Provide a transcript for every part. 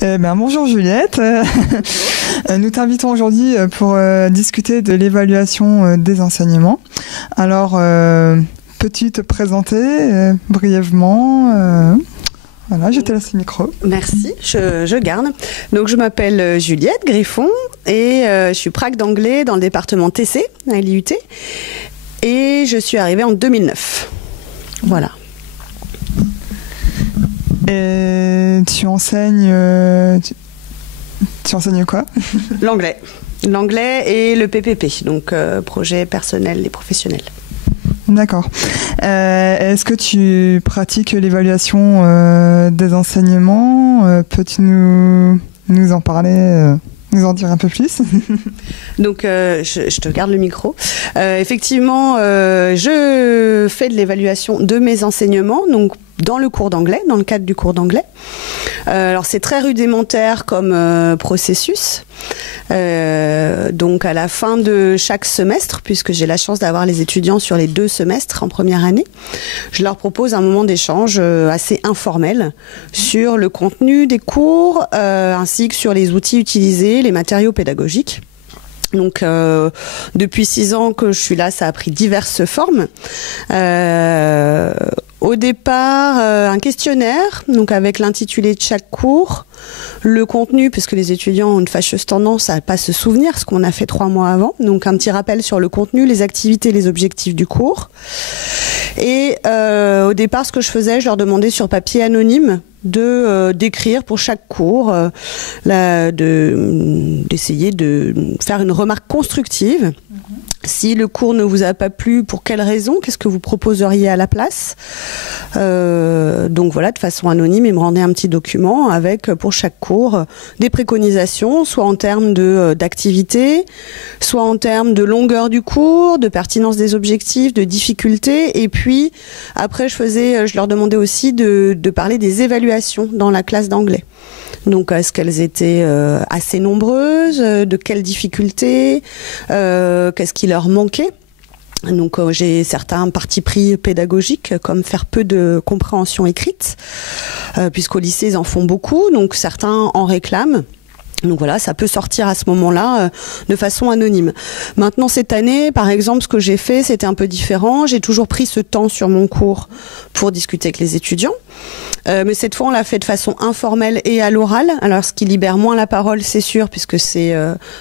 Bonjour Juliette. Nous t'invitons aujourd'hui pour discuter de l'évaluation des enseignements. Alors, peux-tu te présenter brièvement Voilà, je te laisse le micro. Merci, je garde. Donc, je m'appelle Juliette Griffon et je suis prac d'anglais dans le département TC à l'IUT. Et je suis arrivée en 2009. Voilà. Et tu enseignes quoi? L'anglais. L'anglais et le PPP, donc projet personnel et professionnel. D'accord. Est-ce que tu pratiques l'évaluation des enseignements? Peux-tu nous en parler nous en dire un peu plus? Donc, je te garde le micro. Effectivement, je fais de l'évaluation de mes enseignements, donc dans le cours d'anglais, dans le cadre du cours d'anglais. Alors, c'est très rudimentaire comme processus. Donc, à la fin de chaque semestre, puisque j'ai la chance d'avoir les étudiants sur les 2 semestres en première année, je leur propose un moment d'échange assez informel sur le contenu des cours, ainsi que sur les outils utilisés, les matériaux pédagogiques. Donc, depuis 6 ans que je suis là, ça a pris diverses formes. Au départ, un questionnaire, donc avec l'intitulé de chaque cours, le contenu, puisque les étudiants ont une fâcheuse tendance à ne pas se souvenir, ce qu'on a fait 3 mois avant. Donc, un petit rappel sur le contenu, les activités, les objectifs du cours. Et au départ, ce que je faisais, je leur demandais sur papier anonyme d'écrire pour chaque cours, d'essayer de faire une remarque constructive. Si le cours ne vous a pas plu, pour quelles raisons? Qu'est-ce que vous proposeriez à la place? Donc voilà, de façon anonyme, ils me rendaient un petit document avec, pour chaque cours, des préconisations, soit en termes d'activité, soit en termes de longueur du cours, de pertinence des objectifs, de difficulté. Et puis, après, je leur demandais aussi de parler des évaluations dans la classe d'anglais. Donc, est-ce qu'elles étaient assez nombreuses? De quelles difficultés? Qu'est-ce qui leur manquait? Donc, j'ai certains partis pris pédagogiques, comme faire peu de compréhension écrite, puisqu'au lycée, ils en font beaucoup. Donc, certains en réclament. Donc voilà, ça peut sortir à ce moment-là de façon anonyme. Maintenant, cette année, par exemple, ce que j'ai fait, c'était un peu différent. J'ai toujours pris ce temps sur mon cours pour discuter avec les étudiants. Mais cette fois, on l'a fait de façon informelle et à l'oral. Alors, ce qui libère moins la parole, c'est sûr, puisque c'est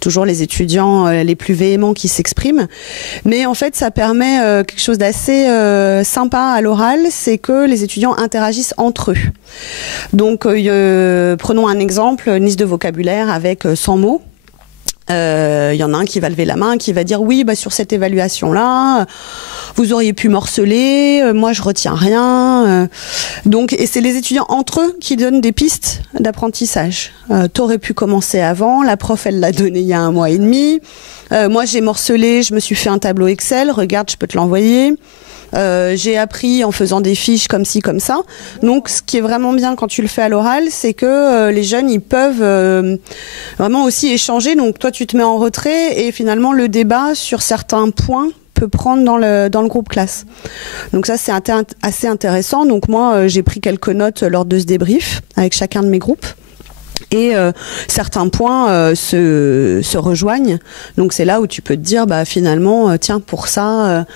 toujours les étudiants les plus véhéments qui s'expriment. Mais en fait, ça permet quelque chose d'assez sympa à l'oral, c'est que les étudiants interagissent entre eux. Donc, prenons un exemple, une liste de vocabulaire avec 100 mots. Y en a un qui va lever la main, qui va dire oui, sur cette évaluation-là, vous auriez pu morceler, moi je retiens rien. Donc, et c'est les étudiants entre eux qui donnent des pistes d'apprentissage. T'aurais pu commencer avant, la prof elle l'a donné il y a 1 mois et demi. Moi j'ai morcelé, je me suis fait un tableau Excel, regarde, je peux te l'envoyer. J'ai appris en faisant des fiches comme ci, comme ça. Donc, ce qui est vraiment bien quand tu le fais à l'oral, c'est que les jeunes, ils peuvent vraiment aussi échanger. Donc, toi, tu te mets en retrait et finalement, le débat sur certains points peut prendre dans le groupe classe. Donc ça, c'est assez intéressant. Donc moi, j'ai pris quelques notes lors de ce débrief avec chacun de mes groupes. Et certains points se rejoignent. Donc c'est là où tu peux te dire, finalement, tiens, pour ça,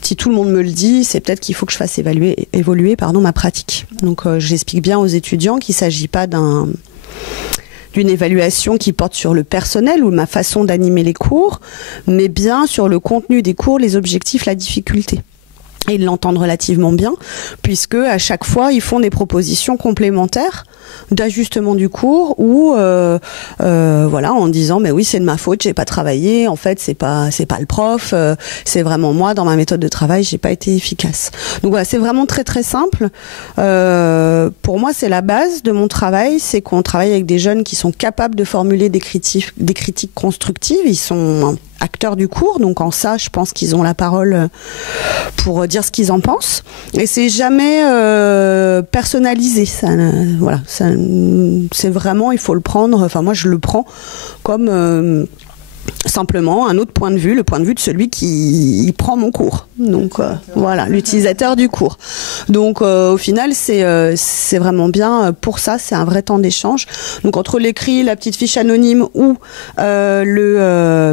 si tout le monde me le dit, c'est peut-être qu'il faut que je fasse évoluer ma pratique. Donc j'explique bien aux étudiants qu'il ne s'agit pas d'une évaluation qui porte sur le personnel ou ma façon d'animer les cours, mais bien sur le contenu des cours, les objectifs, la difficulté. Et ils l'entendent relativement bien, puisque à chaque fois, ils font des propositions complémentaires d'ajustement du cours ou en disant mais oui, c'est de ma faute, j'ai pas travaillé, en fait c'est pas le prof, c'est vraiment moi, dans ma méthode de travail, j'ai pas été efficace. Donc voilà, c'est vraiment très très simple. Pour moi, c'est la base de mon travail, c'est qu'on travaille avec des jeunes qui sont capables de formuler des critiques constructives, ils sont acteurs du cours, donc en ça, je pense qu'ils ont la parole pour dire ce qu'ils en pensent. Et c'est jamais personnalisé. C'est vraiment, il faut le prendre. Enfin, moi, je le prends comme simplement un autre point de vue, le point de vue de celui qui prend mon cours. Donc voilà, l'utilisateur du cours. Donc au final, c'est vraiment bien pour ça, c'est un vrai temps d'échange. Donc entre l'écrit, la petite fiche anonyme ou la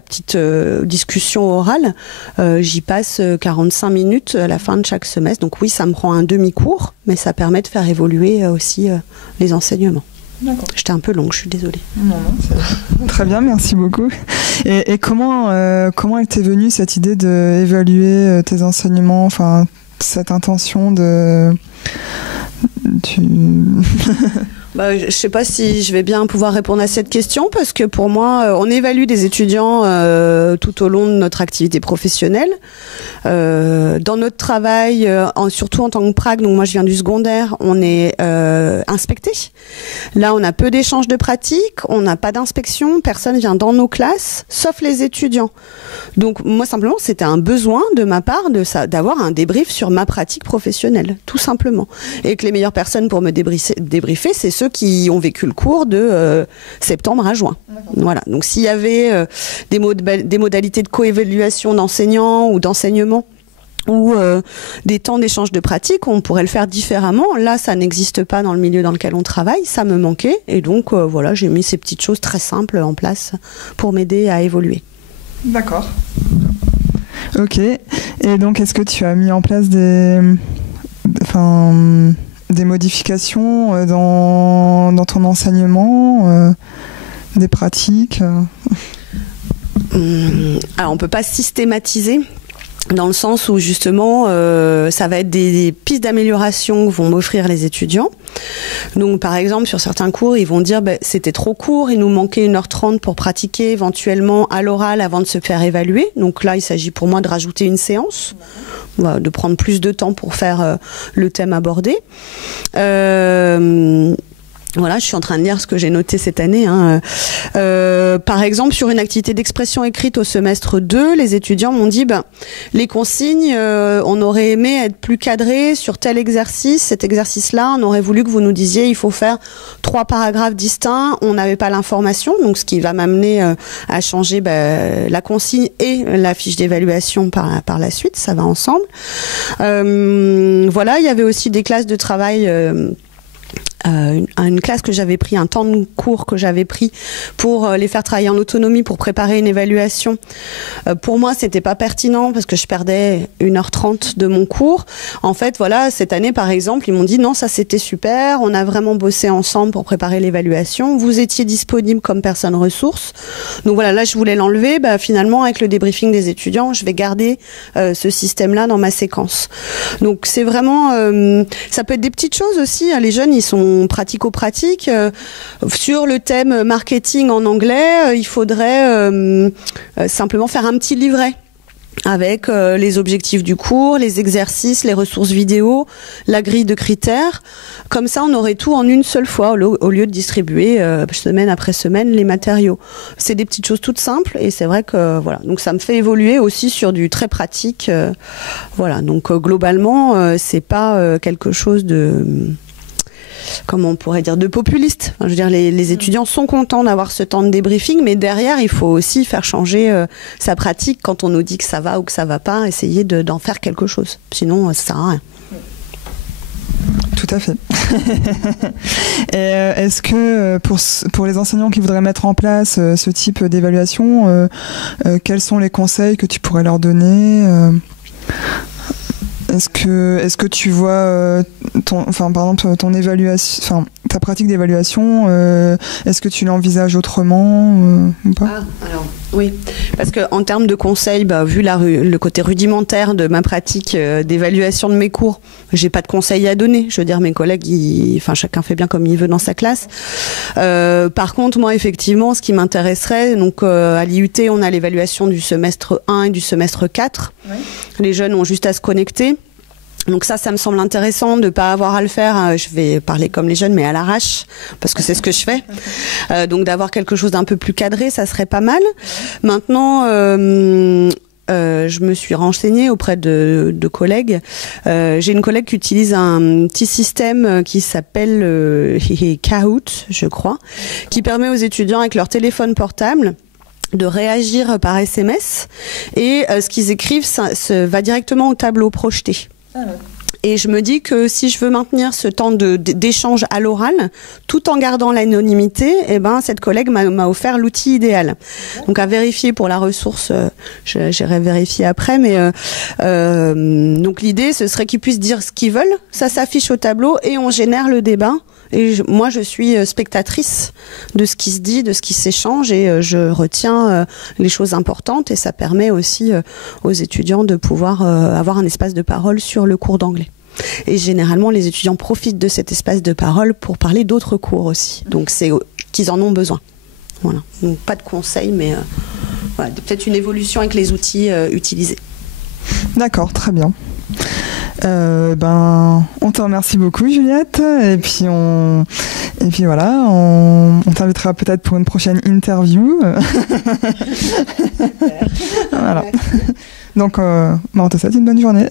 petite discussion orale, j'y passe 45 minutes à la fin de chaque semestre. Donc oui, ça me prend un demi-cours, mais ça permet de faire évoluer aussi les enseignements. D'accord. J'étais un peu longue, je suis désolée. Non, c'est très bien, merci beaucoup. Et comment elle t'est venue cette idée d'évaluer tes enseignements, enfin cette intention de... Je sais pas si je vais bien pouvoir répondre à cette question parce que pour moi, on évalue des étudiants tout au long de notre activité professionnelle. Dans notre travail, surtout en tant que prac, donc moi je viens du secondaire, on est inspecté. Là, on a peu d'échanges de pratiques, on n'a pas d'inspection, personne vient dans nos classes, sauf les étudiants. Donc moi simplement, c'était un besoin de ma part d'avoir un débrief sur ma pratique professionnelle, tout simplement. Et que les meilleures personnes pour me débriefer, c'est ceux qui ont vécu le cours de septembre à juin. Voilà. Donc s'il y avait des modalités de coévaluation d'enseignants ou d'enseignement ou des temps d'échange de pratique, on pourrait le faire différemment. Là, ça n'existe pas dans le milieu dans lequel on travaille, ça me manquait. Et donc voilà, j'ai mis ces petites choses très simples en place pour m'aider à évoluer. D'accord. Ok. Et donc, est-ce que tu as mis en place des modifications dans ton enseignement, des pratiques Alors, on peut pas systématiser, dans le sens où justement ça va être des pistes d'amélioration que vont m'offrir les étudiants. Donc par exemple sur certains cours ils vont dire c'était trop court, il nous manquait 1h30 pour pratiquer éventuellement à l'oral avant de se faire évaluer. Donc là il s'agit pour moi de rajouter une séance, de prendre plus de temps pour faire le thème abordé. Voilà, je suis en train de lire ce que j'ai noté cette année. Par exemple, sur une activité d'expression écrite au semestre 2, les étudiants m'ont dit les consignes, on aurait aimé être plus cadré sur tel exercice. Cet exercice-là, on aurait voulu que vous nous disiez il faut faire 3 paragraphes distincts. On n'avait pas l'information, donc ce qui va m'amener à changer la consigne et la fiche d'évaluation par la suite. Ça va ensemble. Voilà, il y avait aussi des classes de travail... une classe que j'avais pris, un temps de cours que j'avais pris pour les faire travailler en autonomie pour préparer une évaluation. Pour moi, c'était pas pertinent parce que je perdais 1h30 de mon cours. En fait, voilà, cette année, par exemple, ils m'ont dit non, ça c'était super, on a vraiment bossé ensemble pour préparer l'évaluation. Vous étiez disponible comme personne ressource. Donc voilà, là, je voulais l'enlever. Finalement, avec le débriefing des étudiants, je vais garder ce système-là dans ma séquence. Donc c'est vraiment, ça peut être des petites choses aussi. Les jeunes, ils sont pratico-pratiques. Sur le thème marketing en anglais, il faudrait simplement faire un petit livret avec les objectifs du cours, les exercices, les ressources vidéo, la grille de critères. Comme ça, on aurait tout en une seule fois au lieu de distribuer semaine après semaine les matériaux. C'est des petites choses toutes simples et c'est vrai que voilà. Donc ça me fait évoluer aussi sur du très pratique. Voilà. Donc globalement, c'est pas quelque chose de comment on pourrait dire, de populiste. Enfin, je veux dire, les étudiants sont contents d'avoir ce temps de débriefing, mais derrière, il faut aussi faire changer sa pratique quand on nous dit que ça va ou que ça va pas, essayer d'en faire quelque chose. Sinon, ça sert à rien. Tout à fait. Et est-ce que pour les enseignants qui voudraient mettre en place ce type d'évaluation, quels sont les conseils que tu pourrais leur donner Est-ce que tu vois par exemple ton évaluation, ta pratique d'évaluation, est-ce que tu l'envisages autrement ou pas? Alors oui, parce que en termes de conseils, vu le côté rudimentaire de ma pratique d'évaluation de mes cours, j'ai pas de conseils à donner. Je veux dire, mes collègues, chacun fait bien comme il veut dans sa classe. Par contre, moi, effectivement, ce qui m'intéresserait, donc à l'IUT, on a l'évaluation du semestre 1 et du semestre 4. Oui. Les jeunes ont juste à se connecter. Donc ça me semble intéressant de pas avoir à le faire. Je vais parler comme les jeunes, mais à l'arrache, parce que c'est ce que je fais. Donc d'avoir quelque chose d'un peu plus cadré, ça serait pas mal. Maintenant, je me suis renseignée auprès de collègues. J'ai une collègue qui utilise un petit système qui s'appelle Kahoot, je crois, qui permet aux étudiants avec leur téléphone portable de réagir par SMS et ce qu'ils écrivent ça va directement au tableau projeté. Et je me dis que si je veux maintenir ce temps d'échange à l'oral, tout en gardant l'anonymité, eh ben, cette collègue m'a offert l'outil idéal. Donc à vérifier pour la ressource, j'irai vérifier après, mais donc l'idée, ce serait qu'ils puissent dire ce qu'ils veulent, ça s'affiche au tableau et on génère le débat. Et moi, je suis spectatrice de ce qui se dit, de ce qui s'échange, et je retiens les choses importantes. Et ça permet aussi aux étudiants de pouvoir avoir un espace de parole sur le cours d'anglais. Et généralement, les étudiants profitent de cet espace de parole pour parler d'autres cours aussi. Donc, c'est qu'ils en ont besoin. Voilà. Donc, pas de conseils, mais voilà, peut-être une évolution avec les outils utilisés. D'accord, très bien. On te remercie beaucoup, Juliette, et puis voilà, on t'invitera peut-être pour une prochaine interview. Voilà. Donc on te souhaite une bonne journée.